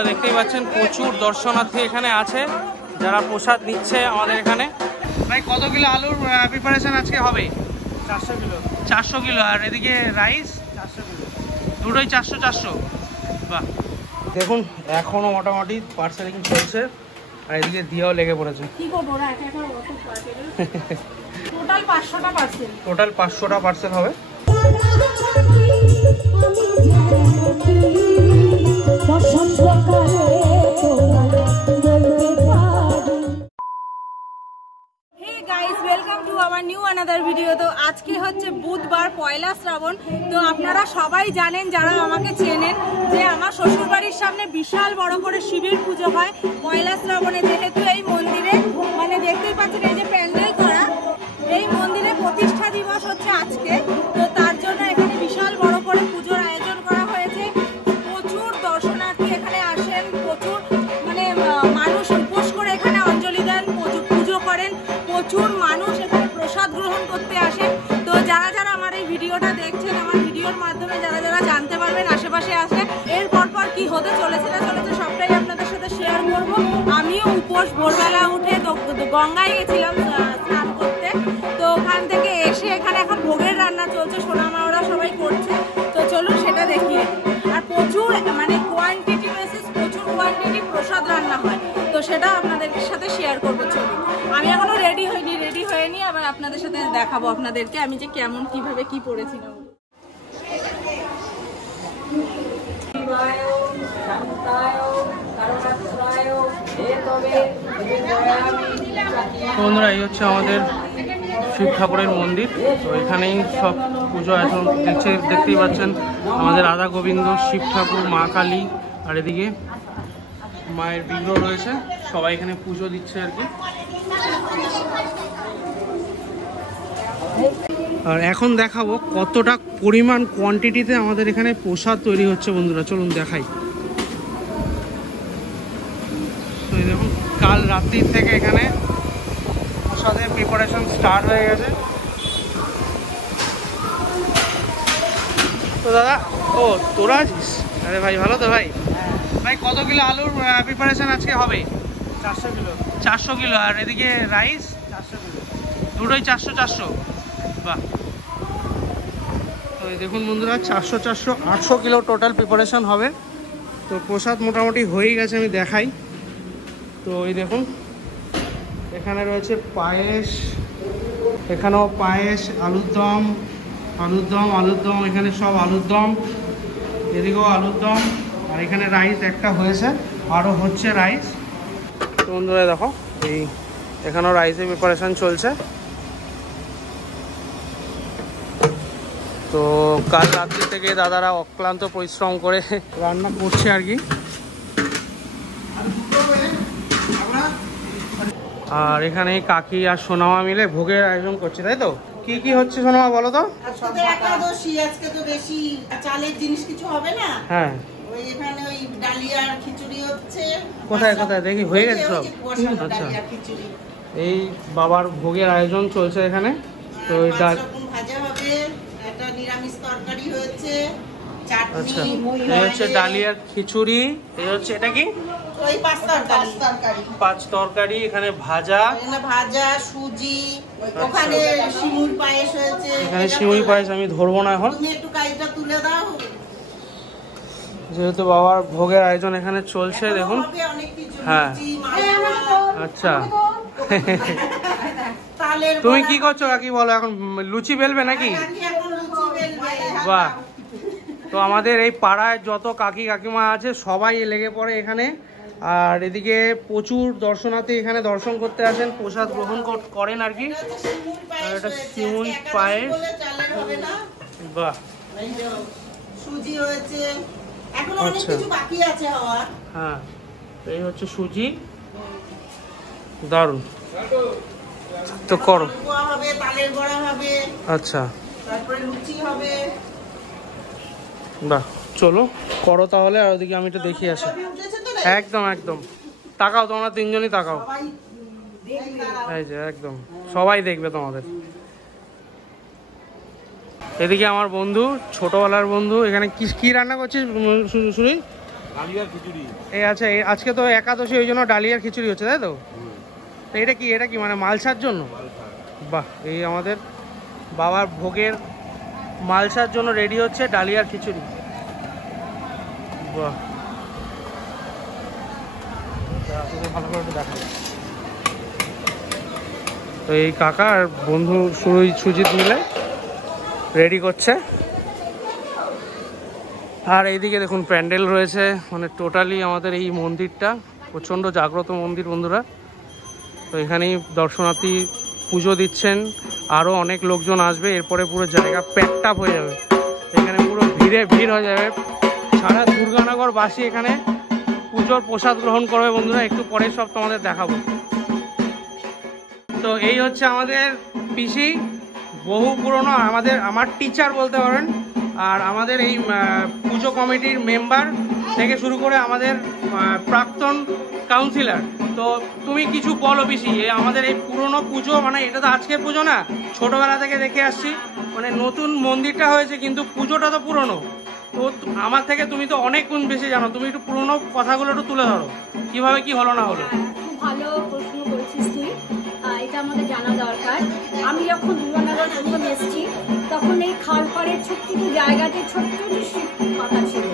বন্ধুরা দেখতেই পাচ্ছেন প্রচুর দর্শনার্থী এখানে আছে যারা প্রসাদ নিচ্ছে আমাদের এখানে। ভাই কত কিলো আলুর প্রিপারেশন আজকে হবে? 400 কিলো। 400 কিলো। আর এদিকে রাইস 400 কিলো। দুটোই 400 400। বাহ, দেখুন এখনো মোটামুটি পার্সেলিং চলছে আর এদিকে দিয়াও লেগে পড়েছে। কি করবো না, একা একা অত পার্সেল। টোটাল 500টা পার্সেল। টোটাল 500টা পার্সেল হবে। ভিডিও। তো আজকে হচ্ছে বুধবার, পয়লা শ্রাবণ। তো আপনারা সবাই জানেন যারা আমাকে চেনেন যে আমার শ্বশুরবাড়ির সামনে বিশাল বড় করে শিবের পুজো হয় পয়লা শ্রাবণে। যেহেতু এই মন্দিরে মানে দেখতেই পাচ্ছেন এই যে প্যান্ডেল করা, এই মন্দিরে প্রতিষ্ঠা দিবস হচ্ছে আজকে। তো তার জন্য এখানে বিশাল বড় করে পুজোর আয়োজন করা হয়েছে। প্রচুর দর্শনার্থী এখানে আসেন, প্রচুর মানে মানুষ উপোস করে এখানে অঞ্জলি দেন, পুজো করেন। প্রচুর মানুষ এখানে প্রসাদ গ্রহণ করতে আসেন। তো যারা যারা আমার এই ভিডিওটা দেখছেন, আমার ভিডিওর মাধ্যমে যারা যারা জানতে পারবেন আশেপাশে আসলে এর পরপর কি হতে চলেছে না চলেছে সবটাই আপনাদের সাথে শেয়ার করব। আমিও উপোস ভোরবেলা উঠে গঙ্গায় গেছিলাম স্নান করতে। তো ওখান থেকে এসে এখানে এখন ভোগের রান্না চলছে, সোনামা ওরা সবাই করছে। তো চলুন সেটা দেখিয়ে। আর প্রচুর মানে কোয়ান্টিটি বেসিস প্রচুর কোয়ান্টিটি প্রসাদ রান্না হয়, তো সেটা আপনাদের সাথে শেয়ার করবো। চলুন, আমি এখনো রেডি হয়নি আবার আপনাদের সাথে দেখাবো আপনাদেরকে আমি যে কেমন কিভাবে কি পড়েছিলাম। বন্ধুরা এই হচ্ছে আমাদের শিব ঠাকুরের মন্দির। তো এখানেই সব পুজো এখন দেখতেই পাচ্ছেন আমাদের রাধা গোবিন্দ, শিব ঠাকুর, মা কালী, আর এদিকে মায়ের বিগ্রহ রয়েছে। সবাই এখানে পুজো দিচ্ছে আর কি। আর এখন দেখাবো কতটা পরিমাণ কোয়ান্টিটিতে আমাদের এখানে প্রসাদ তৈরি হচ্ছে। বন্ধুরা চলুন দেখাই। দেখুন কাল রাত্রির থেকে এখানে প্রসাদের প্রিপারেশন স্টার্ট হয়ে গেছে। তো দাদা, ও তোরা আছিস? আরে ভাই ভালো তো ভাই। ভাই কত কিলো আলুর প্রিপারেশন আজকে হবে? 400 কিলো। 400 কিলো। আর এদিকে রাইস 400 কিলো। দুটোই 400 400। বাহ, তো দেখুন বন্ধুরা 400 400 800 কিলো টোটাল প্রিপারেশন হবে। তো প্রসাদ মোটামুটি হয়েই গেছে, আমি দেখাই। তো এই দেখুন এখানে রয়েছে পায়েস, এখানেও পায়েস, আলুর দম, এখানে সব আলুর দম, এদিকেও আলুর দম। আর এখানে রাইস একটা হয়েছে, আরও হচ্ছে রাইস। তো বন্ধুরা দেখো এই এখানেও রাইসের প্রিপারেশন চলছে। তো কাল রাত্রি থেকে দাদারা অক্লান্ত পরিশ্রম করে রান্না করছে আর কি। আর এখানে কাকি আর সোনামা মিলে ভোগের আয়োজন করছে, তাই তো? কি কি হচ্ছে সোনামা বলো তো? আজকে তো একাদশী, আজকে তো বেশি চালের জিনিস কিছু হবে না। হ্যাঁ, ওই এখানে ওই ডালিয়ার খিচুড়ি হচ্ছে। কোথায় কোথায় দেখি হয়ে গেছে সব? আচ্ছা, এই বাবার ভোগের আয়োজন চলছে এখানে। তো ভাজা হবে, একটা নিরামিষ তরকারি হয়েছে, আচ্ছা, চাটনি, এই হচ্ছে ডালিয়ার খিচুড়ি, এই হচ্ছে এটা কি? ওই পাঁচ তরকারি, এখানে ভাজা, সুজি, ওখানে শিমুই পায়েস হয়েছে। এখানে শিমুই পায়েস আমি ধরবো না এখন, তুমি একটু কাইটা তুলে দাও। যেহেতু বাবার ভোগের আয়োজন এখানে চলছে দেখুন। হ্যাঁ, আচ্ছা। তুমি কি করছো কাকি বলো? এখন লুচি বেলবে নাকি? বাহ, তো আমাদের এই পাড়ায় যত কাকি কাকিমা আছে সবাই লেগে পড়ে এখানে। আর এদিকে প্রচুর দর্শনার্থী এখানে দর্শন করতে আসেন, প্রসাদ গ্রহণ করেন আর কি। আর এটা শিমুই পায়েস। বাহ, সুজি হয়েছে, এখন অনেক কিছু বাকি আছে হওয়ার। হ্যাঁ, এই হচ্ছে সুজি, দারুণ। তো করো, তালের বড়া হবে, আচ্ছা, তারপরে লুচি হবে। বাহ, চলো করো তাহলে। আর ওদিকে আমি একটু দেখিয়ে আসি। একদম একদম, তাকাও তোমরা তিনজনই তাকাও। এই যে একদম সবাই দেখবে তোমাদের। এদিকে আমার বন্ধু, ছোটবেলার বন্ধু, এখানে কি কি রান্না করছিস শুনি? ডালিয়ার খিচুড়ি। এই আচ্ছা, আজকে তো একাদশী, ওই জন্য ডালিয়ার খিচুড়ি হচ্ছে, তাই তো? তো এটা কি মানে মালসার জন্য? বাহ, এই আমাদের বাবার ভোগের মালসার জন্য রেডি হচ্ছে ডালিয়ার খিচুড়ি। বাহ, ভালো করে একটু দেখা। তো এই কাকা আর বন্ধু সুজিত মিলে রেডি করছে। আর এইদিকে দেখুন প্যান্ডেল রয়েছে, মানে টোটালি আমাদের এই মন্দিরটা প্রচণ্ড জাগ্রত মন্দির বন্ধুরা। তো এখানেই দর্শনার্থী পুজো দিচ্ছেন, আরও অনেক লোকজন আসবে, এরপরে পুরো জায়গা প্যাকড আপ হয়ে যাবে, এখানে পুরো ভিড় হয়ে যাবে। সারা দুর্গানগরবাসী এখানে পুজোর প্রসাদ গ্রহণ করবে বন্ধুরা, একটু পরে সব তোমাদের দেখাবো। তো এই হচ্ছে আমাদের পিসি, বহু পুরনো আমার টিচার বলতে পারেন, আর আমাদের এই পুজো কমিটির মেম্বার থেকে শুরু করে আমাদের প্রাক্তন কাউন্সিলর। তো তুমি কিছু বলো পিসি, আমাদের এই পুরনো পুজো, মানে এটা তো আজকের পুজো না, ছোটবেলা থেকে দেখে আসছি, মানে নতুন মন্দিরটা হয়েছে কিন্তু পুজোটা তো পুরনো। তো আমার থেকে তুমি তো অনেক গুণ বেশি জানো, তুমি একটু পুরনো কথাগুলো একটু তুলে ধরো, কিভাবে কি হলো না হলো। খুব ভালো প্রশ্ন করেছিস তুই, এটা আমাদের জানা দরকার। আমি যখন দুর্গানগর প্রথম এসেছি তখন এই খালপাড়ের ছোট্ট জায়গাতে ছোট্ট শিব পাতা ছিল,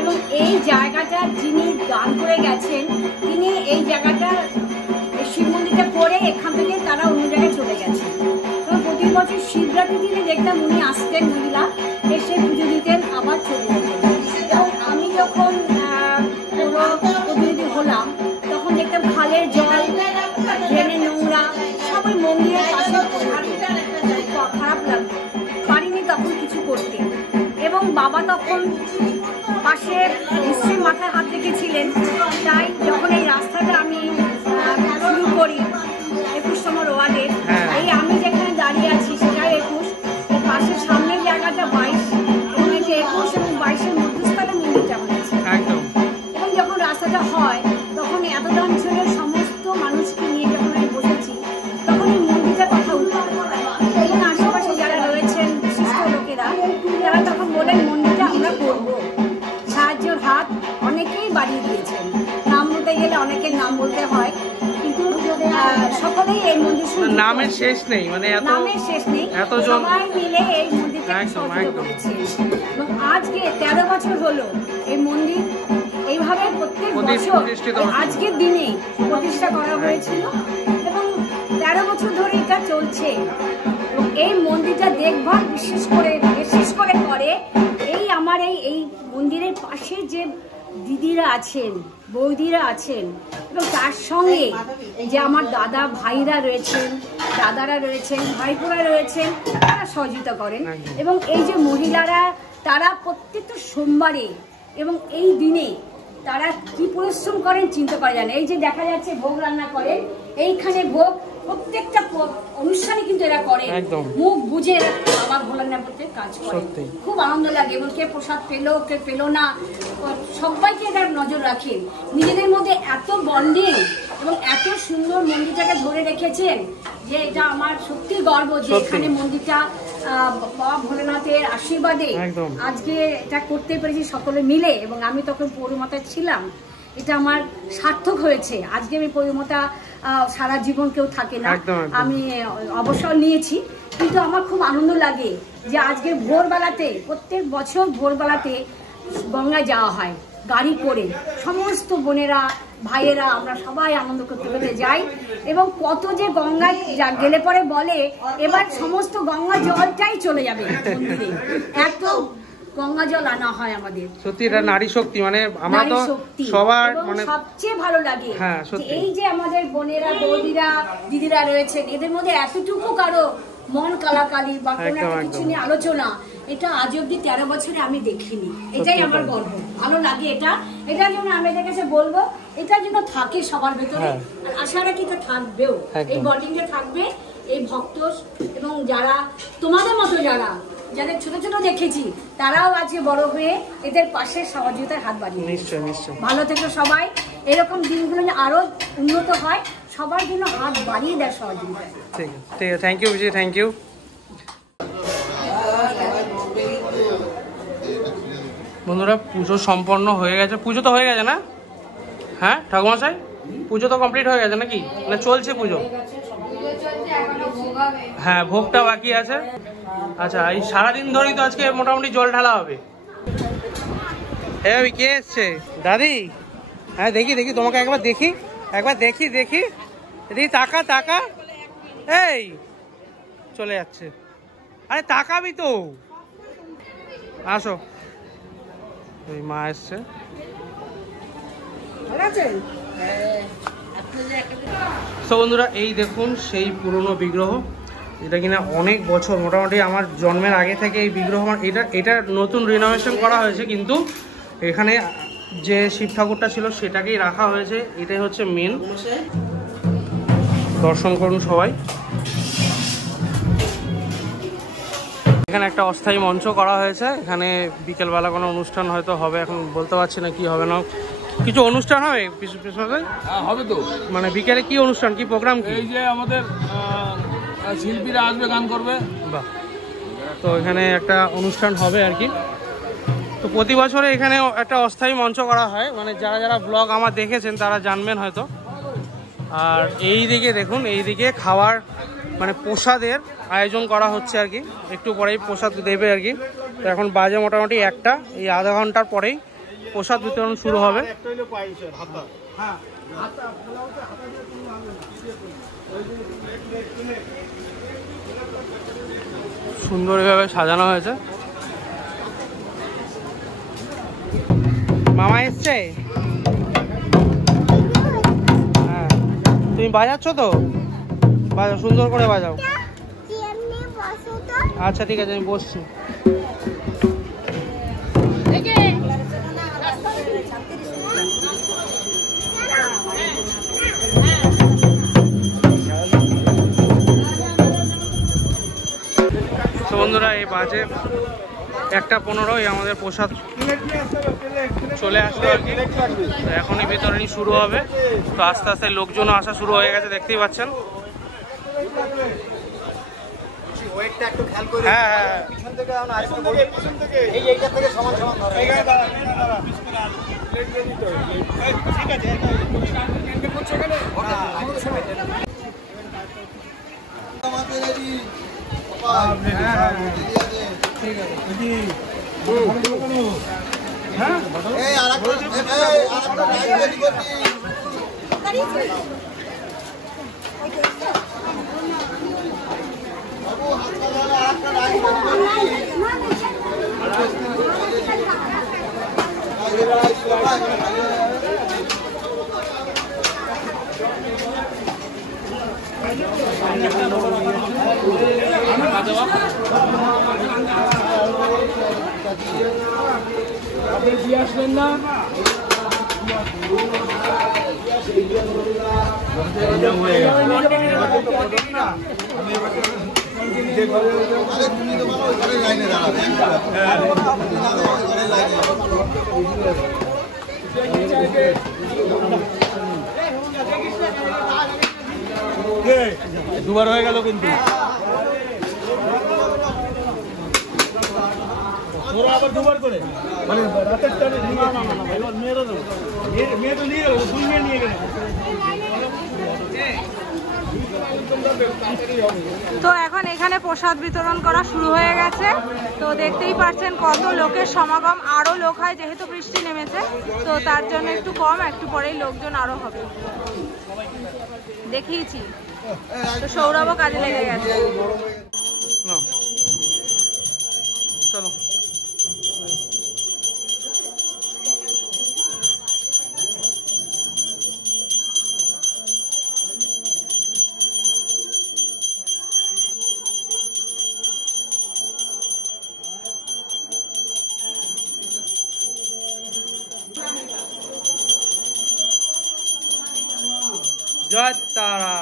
এবং এই জায়গাটা যিনি দান করে গেছেন তিনি এই জায়গাটা শিব মন্দিরটা করে এখান থেকে তারা অন্য জায়গায় চলে গেছেন। এবং প্রতি বছর শিবরাত্রির দিনে দেখতাম উনি আসতেন, মহিলা এসে পুজো দিতেন, আবার চলে যেতেন। এবং আমি যখন প্রতিনিধি হলাম তখন দেখতাম খালের জল, ড্রেনের নোংরা সবাই মন্দিরের পাশে খারাপ লাগতো, পারিনি তখন কিছু করতে। এবং বাবা তখন পাশে নিশ্চয়ই মাথায় হাত রেখেছিলেন, তাই যখন এই রাস্তাটা আমি শুরু করি 21 নম্বর ওয়ার্ডের, এই আমি যেখানে দাঁড়িয়ে আছি সেটাই 21, পাশের সামনের জায়গাটা 22, এবং এই যে 21 এবং 22-এর মধ্যস্থানে মন্দিরটা হয়েছে। এবং যখন রাস্তাটা হয় তখন এত অঞ্চলের সমস্ত মানুষকে নিয়ে যখন আমি বসেছি তখন এই মন্দিরটার কথা উঠে, এবং আশেপাশে যারা রয়েছেন বিশিষ্ট লোকেরা তারা তখন বলেন মন্দিরটা আমরা করব। সাহায্যের হাত অনেকেই বাড়িয়ে দিয়েছেন, নাম বলতে গেলে অনেকের নাম বলতে হয়, কিন্তু সকলেই এই মন্দির নামের শেষ নেই, মানে নামের শেষ নেই, সবাই মিলে এই মন্দিরটা সহযোগিতা করেছে। এবং আজকে 13 বছর হলো এই মন্দির এইভাবে প্রত্যেক বছর আজকের দিনে প্রতিষ্ঠা করা হয়েছিল, এবং 13 বছর ধরে এটা চলছে। এবং এই মন্দিরটা দেখভাল বিশেষ করে করে এই আমার এই মন্দিরের পাশে যে দিদিরা আছেন, বৌদিরা আছেন, এবং তার সঙ্গে যে আমার দাদা ভাইরা রয়েছেন, দাদারা রয়েছেন, ভাইপোরা রয়েছেন, তারা সহযোগিতা করেন। এবং এই যে মহিলারা তারা প্রত্যেকটা সোমবারে এবং এই দিনে তারা কি পরিশ্রম করেন চিন্তা করা যায় না। এই যে দেখা যাচ্ছে ভোগ রান্না করেন, এইখানে ভোগ প্রত্যেকটা অনুষ্ঠানে কিন্তু এরা করে, মুখ বুঝে বাবা ভোলানাথের কাজ করে, খুব আনন্দ লাগে। এবং কে প্রসাদ পেলো কে পেলো না, সবাইকে এরা নজর রাখেন। নিজেদের মধ্যে এত বন্ডিং এবং এত সুন্দর মন্দিরটাকে ধরে রেখেছেন যে এটা আমার সত্যি গর্ব যে এখানে মন্দিরটা বাবা ভোলেনাথের আশীর্বাদে আজকে এটা করতে পেরেছি সকলে মিলে। এবং আমি তখন পৌরমাতা ছিলাম, এটা আমার সার্থক হয়েছে। আজকে আমি পৌরমাতা সারা জীবন কেউ থাকে না, আমি অবসর নিয়েছি, কিন্তু আমার খুব আনন্দ লাগে যে আজকে ভোরবেলাতে প্রত্যেক বছর ভোরবেলাতে গঙ্গায় যাওয়া হয় গাড়ি করে, সমস্ত বোনেরা ভাইয়েরা আমরা সবাই আনন্দ করতে করতে যাই। এবং কত যে গঙ্গায় গেলে পরে বলে এবার সমস্ত গঙ্গা জলটাই চলে যাবে মন্দিরে, এত গঙ্গা জল আনা হয় আমাদের। সত্যি এটা নারী শক্তি, মানে আমরা তো সবার মানে সবচেয়ে ভালো লাগে এই যে আমাদের বোনেরা বৌদিরা দিদিরা রয়েছেন, এদের মধ্যে এতটুকু কারো মন কালাকালি বা কোনো একটা কিছু নিয়ে আলোচনা, এটা আজ অব্দি 13 বছরে আমি দেখিনি। এটাই আমার গর্ব, ভালো লাগে। এটার জন্য আমি এদের কাছে বলবো এটার জন্য থাকে সবার ভেতরে, আর আশা রাখি এটা থাকবেও, এই বন্ডিংটা থাকবে। এই ভক্ত এবং যারা তোমাদের মতো যাদের ছোট ছোট দেখেছি তারাও আজকে বড় হয়ে এদের পাশে সহযোগিতার হাত বাড়িয়ে। নিশ্চয় নিশ্চয় ভালো থেকো সবাই, এরকম দিনগুলো আরো উন্নত হয়, সবার জন্য হাত বাড়িয়ে দেয় সহযোগিতা। ঠিক আছে, thank you Bijoy, thank you. বন্ধুরা পুজো সম্পন্ন হয়ে গেছে। পুজো তো হয়ে গেছে না? হ্যাঁ ঠাকুরমশাই, পুজো তো কমপ্লিট হয়ে গেছে নাকি, না চলছে পুজো? হ্যাঁ ভোগটা বাকি আছে। আচ্ছা এই সারাদিন ধরেই তো আজকে মোটামুটি জল ঢালা হবে। হ্যাঁ কে এসছে? দাদি? হ্যাঁ দেখি দেখি, তোমাকে একবার দেখি, একবার দেখি দেখি দেখি, টাকা টাকা, এই চলে যাচ্ছে। আরে তাকাবি তো, আসো। এই মা এসছে। তো বন্ধুরা এই দেখুন সেই পুরনো বিগ্রহ, এটা কিনা অনেক বছর, মোটামুটি আমার জন্মের আগে থেকে এই বিগ্রহ আমার, এটা নতুন রিনোভেশন করা হয়েছে, কিন্তু এখানে যে শিব ঠাকুরটা ছিল সেটাকেই রাখা হয়েছে। এটাই হচ্ছে মেন। দর্শন করুন সবাই। এখানে একটা অস্থায়ী মঞ্চ করা হয়েছে, এখানে বিকেলবেলা কোনো অনুষ্ঠান হয়তো হবে, এখন বলতে পারছি না কি হবে না। কিছু অনুষ্ঠান হবে হবে তো, মানে বিকেলে কি অনুষ্ঠান, কি প্রোগ্রাম? কি এই যে আমাদের শিল্পীরা আসবে, গান করবে। বাহ, তো এখানে একটা অনুষ্ঠান হবে আর কি। তো প্রতি বছরে এখানে একটা অস্থায়ী মঞ্চ করা হয়, মানে যারা যারা ব্লগ আমার দেখেছেন তারা জানবেন হয়তো। আর এই দিকে দেখুন, এই দিকে খাওয়ার মানে প্রসাদের আয়োজন করা হচ্ছে আর কি, একটু পরেই প্রসাদ দেবে আর কি। তো এখন বাজে মোটামুটি 1টা, এই আধা ঘন্টার পরেই প্রসাদ বিতরণ শুরু হবে। সুন্দরভাবে সাজানো হয়েছে। মামা এসছে? হ্যাঁ তুমি বাজাচ্ছ তো, বাজাও, সুন্দর করে বাজাও। আচ্ছা ঠিক আছে, আমি বসছি। তো বন্ধুরা এই বাজে 1:15 আমাদের প্রসাদ চলে আসলো আর কি। এখনই বিতরণী শুরু হবে। তো আস্তে আস্তে লোকজনও আসা শুরু হয়ে গেছে, দেখতেই পাচ্ছেন। হ্যাঁ হ্যাঁ আপনি দিয়ে আসলেন না? দুবার হয়ে গেল কিন্তু ওরা আবার দুবার করে, মানে রাতের টানে মেয়ে তো নিয়ে গেল, 2 মেয়ে নিয়ে গেল। তো এখন এখানে প্রসাদ বিতরণ করা শুরু হয়ে গেছে। তো দেখতেই পাচ্ছেন কত লোকের সমাগম, আরো লোক হয় যেহেতু বৃষ্টি নেমেছে, তো তার জন্য একটু কম, একটু পরেই লোকজন আরো হবে। দেখিয়েছি তো সৌরভও কাজে লেগে গেছে। চলো জয় তারা।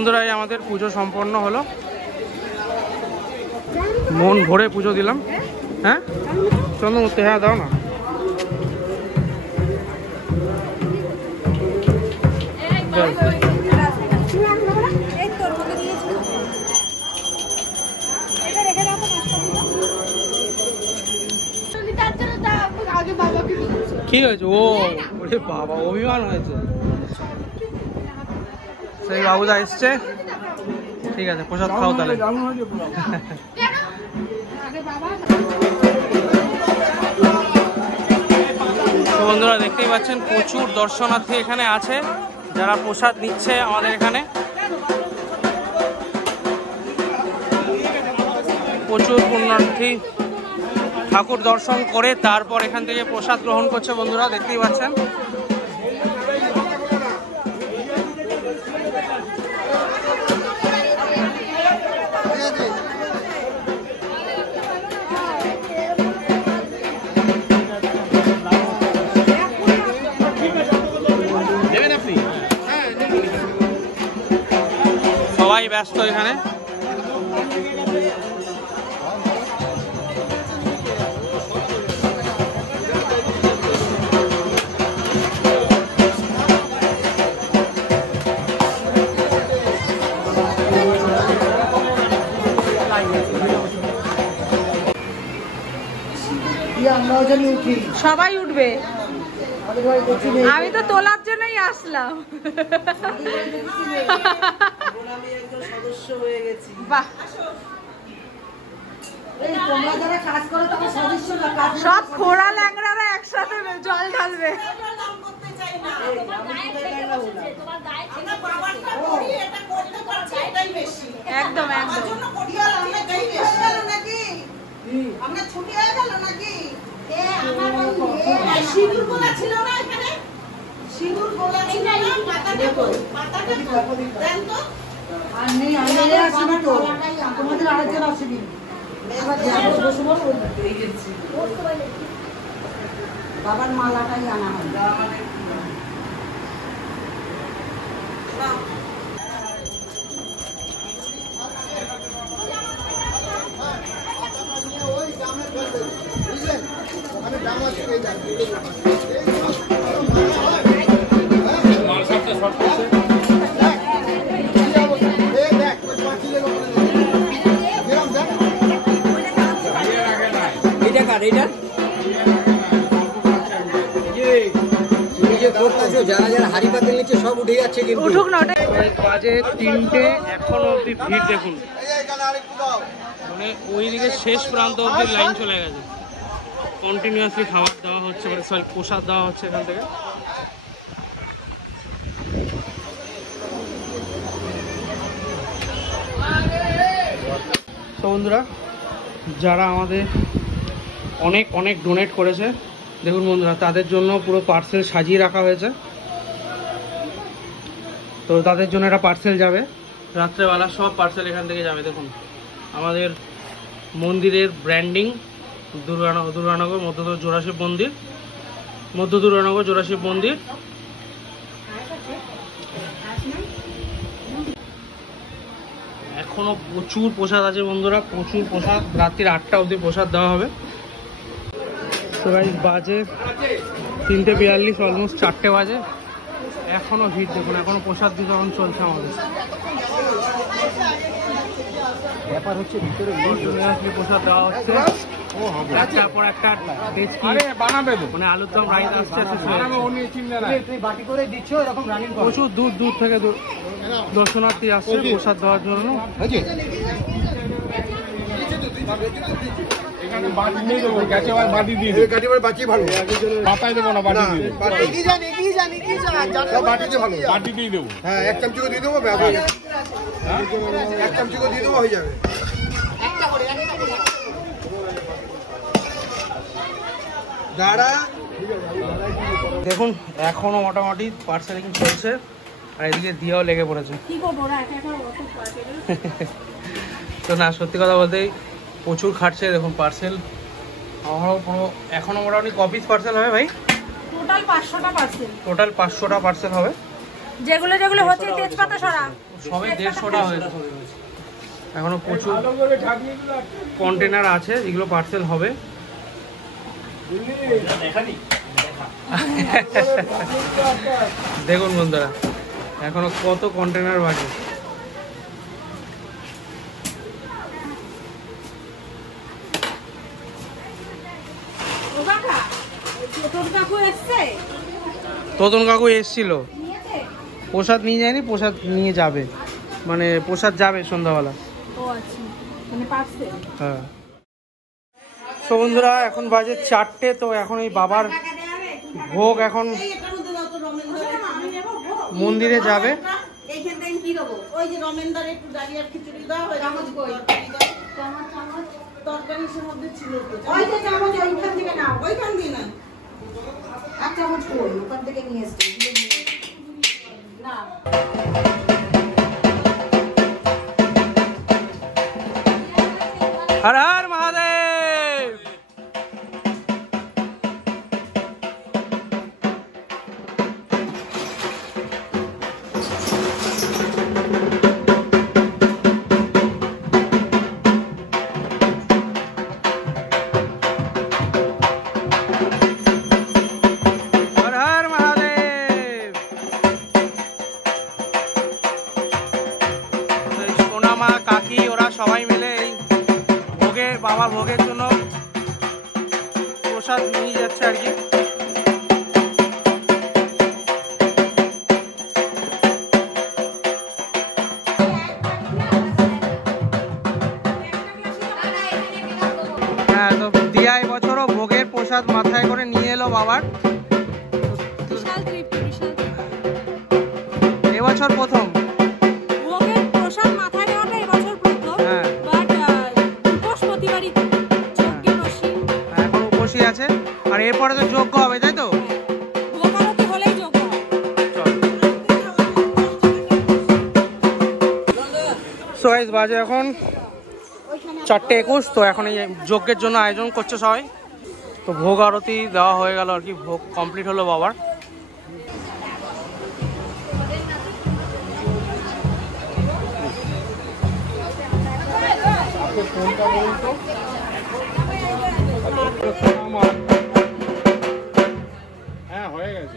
বন্ধুরা এই আমাদের পুজো সম্পন্ন হলো, মন ভরে পুজো দিলাম। হ্যাঁ চন্দ্রমূর্তি, হ্যাঁ দাও না। কি হয়েছে? ও ওরে বাবা, অভিমান হয়েছে। সেই বাবুদা এসছে, ঠিক আছে প্রসাদ খাও তাহলে। তো বন্ধুরা দেখতেই পাচ্ছেন প্রচুর দর্শনার্থী এখানে আছে যারা প্রসাদ নিচ্ছে আমাদের এখানে। প্রচুর পুণ্যার্থী ঠাকুর দর্শন করে তারপর এখান থেকে প্রসাদ গ্রহণ করছে বন্ধুরা, দেখতেই পাচ্ছেন। সবাই ব্যস্ত এখানে। সবাই উঠবে, আমি তো তোলার জন্যই আসলাম। সদস্য হয়ে গেছি। বাহ, সব খোড়া ল্যাংড়ারা একসাথে জল ঢালবে। একদম একদম। আমরা ছুটি হয়ে গেল নাকি? সিঁদুর গোলা ছিল না এখানে? সিঁদুর গোলা ছিল না? পাতাটা কই? পাতাটা দেন তো। আর নেই, আমরা আসিনি তো, তোমাদের আরেকজন আসেনি। বাবার মালাটাই আনা হয়। যারা যারা হাড়ি পাতিল নিচ্ছে সব উঠে যাচ্ছে, কিন্তু উঠুক না, ওটা বাজে 3টে, এখনো অব্দি ভিড় দেখুন, মানে ওইদিকে শেষ প্রান্ত অব্দি লাইন চলে গেছে। কন্টিনিউয়াসলি খাবার দেওয়া হচ্ছে, মানে সরি প্রসাদ দেওয়া হচ্ছে এখান থেকে। তো বন্ধুরা যারা আমাদের অনেক অনেক ডোনেট করেছে দেখুন বন্ধুরা, তাদের জন্য পুরো পার্সেল সাজিয়ে রাখা হয়েছে। তো তাদের জন্য একটা পার্সেল যাবে রাত্রেবেলা, সব পার্সেল এখান থেকে যাবে। দেখুন আমাদের মন্দিরের ব্র্যান্ডিং, দুর্গানগর মধ্য জোড়াশিব মন্দির, মধ্য দুর্গানগর জোড়াশিব মন্দির। এখনো প্রচুর প্রসাদ আছে বন্ধুরা, প্রচুর প্রসাদ। রাত্রির 8টা অবধি প্রসাদ দেওয়া হবে। তো গাইস বাজে 3:42, অলমোস্ট 4টে বাজে, এখনো ভিড় দেখুন, এখনো প্রসাদ বিতরণ চলছে আমাদের। ব্যাপার হচ্ছে ভিতরে প্রসাদ দেওয়া হচ্ছে, একটার পর একটা বানাবে, মানে আলুর দম রাইস আসছে, প্রচুর দূর দূর থেকে দর্শনার্থী আসছে প্রসাদ দেওয়ার জন্য। দেখুন এখনো মোটামুটি পার্সেলিং চলছে, আর এদিকে দিয়াও লেগে পড়েছে। তো না, সত্যি কথা বলতেই প্রচুর খাটছে। দেখুন পার্সেল আমারও পুরো, এখনো মোটামুটি কপিস পার্সেল হবে ভাই? টোটাল 500টা পার্সেল, টোটাল 500টা পার্সেল হবে। যেগুলো যেগুলো হচ্ছে তেজপাতা সরা সবে 150টা হয়েছে, এখনো প্রচুর কন্টেনার আছে, এগুলো পার্সেল হবে। দেখুন বন্ধুরা এখনো কত কন্টেনার বাকি। তোতন কাকু এসছিল, প্রসাদ নিয়ে যায়নি, প্রসাদ নিয়ে যাবে, মানে প্রসাদ যাবে সন্ধ্যাবেলা। হ্যাঁ। তো বন্ধুরা এখন বাজে 4টে, তো এখন এই বাবার ভোগ এখন মন্দিরে যাবে। ওই যে রমেনদার একটু ডালিয়ার খিচুড়ি দাও, তরকারি মধ্যে ছিল, ওই যে চামচ ওইখান থেকে নাও, ওইখান দিয়ে না, এক চামচ কই ওখান থেকে নিয়ে এসছি না। হর হর মহাদেব। হর হর মহাদেব। সোনা মা কাকি ওরা সবাই মিলে এই বাবার ভোগের জন্য প্রসাদ নিয়ে যাচ্ছে আর কি। হ্যাঁ, তো দিয়া এবছরও ভোগের প্রসাদ মাথায় করে নিয়ে এলো বাবার, এবছর প্রথম ভোগের প্রসাদ মাথায় নেওয়াটা এবছর প্রথম। হ্যাঁ। এখন উপসী আছে, আর এরপরে তো যজ্ঞ হবে, তাই তো? সো গাইস বাজে এখন 4:21, তো এখন এই যজ্ঞের জন্য আয়োজন করছে সবাই। তো ভোগ আরতি দেওয়া হয়ে গেল আর কি, ভোগ কমপ্লিট হলো বাবার। হ্যাঁ হয়ে গেছে।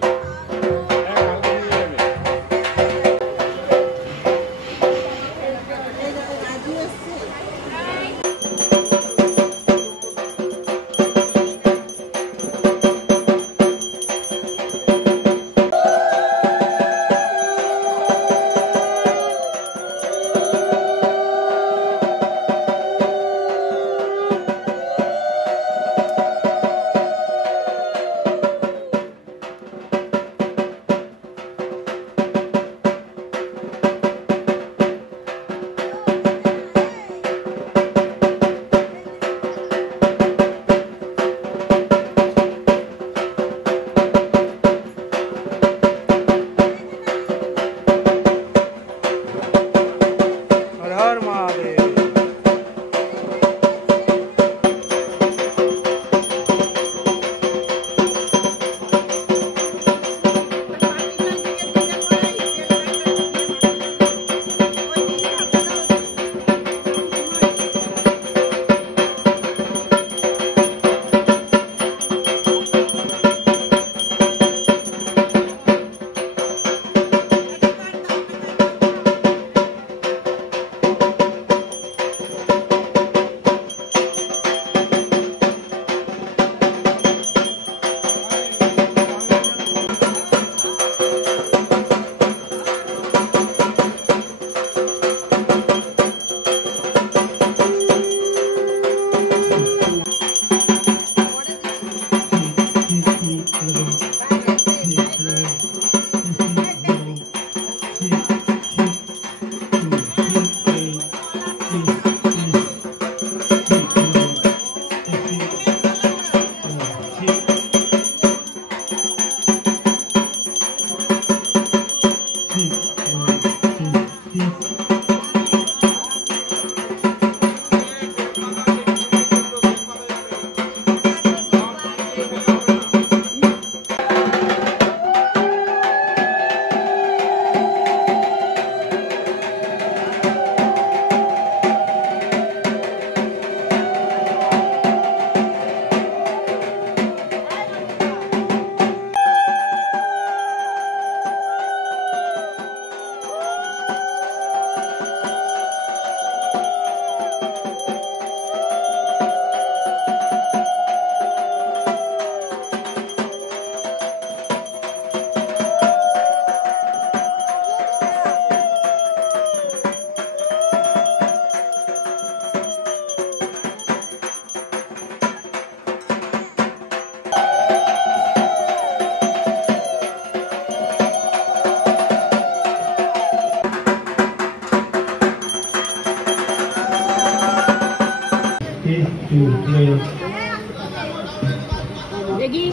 দেখি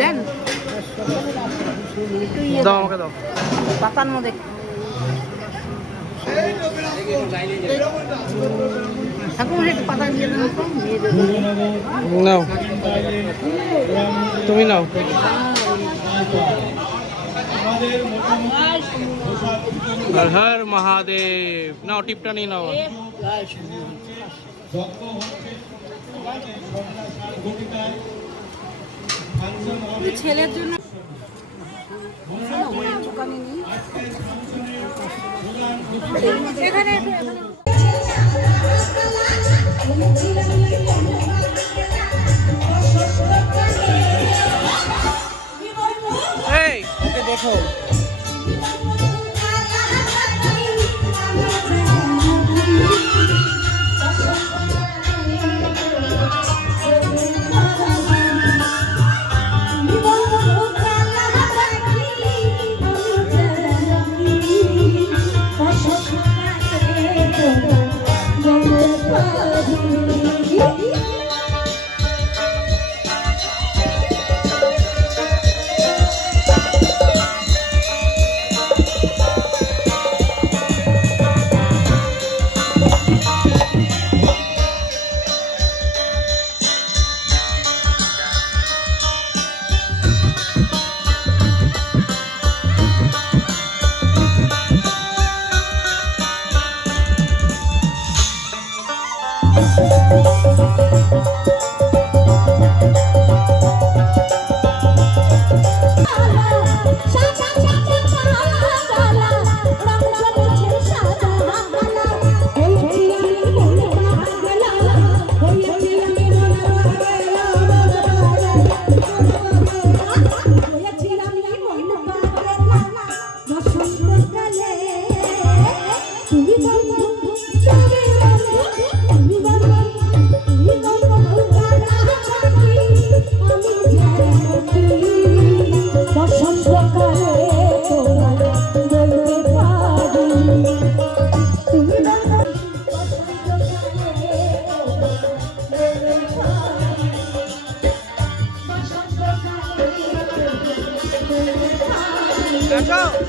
দেন দাও আমাকে দাও। পাতার মধ্যে ঠাকুর একটু পাতা দিয়ে দেন তো, দিয়ে দেবো। নাও তুমি নাও। হর হর মহাদেব। নাও টিপটা নিয়ে নাও। ছেলের জন্য এখানে এই ওকে দেখো। Let's go.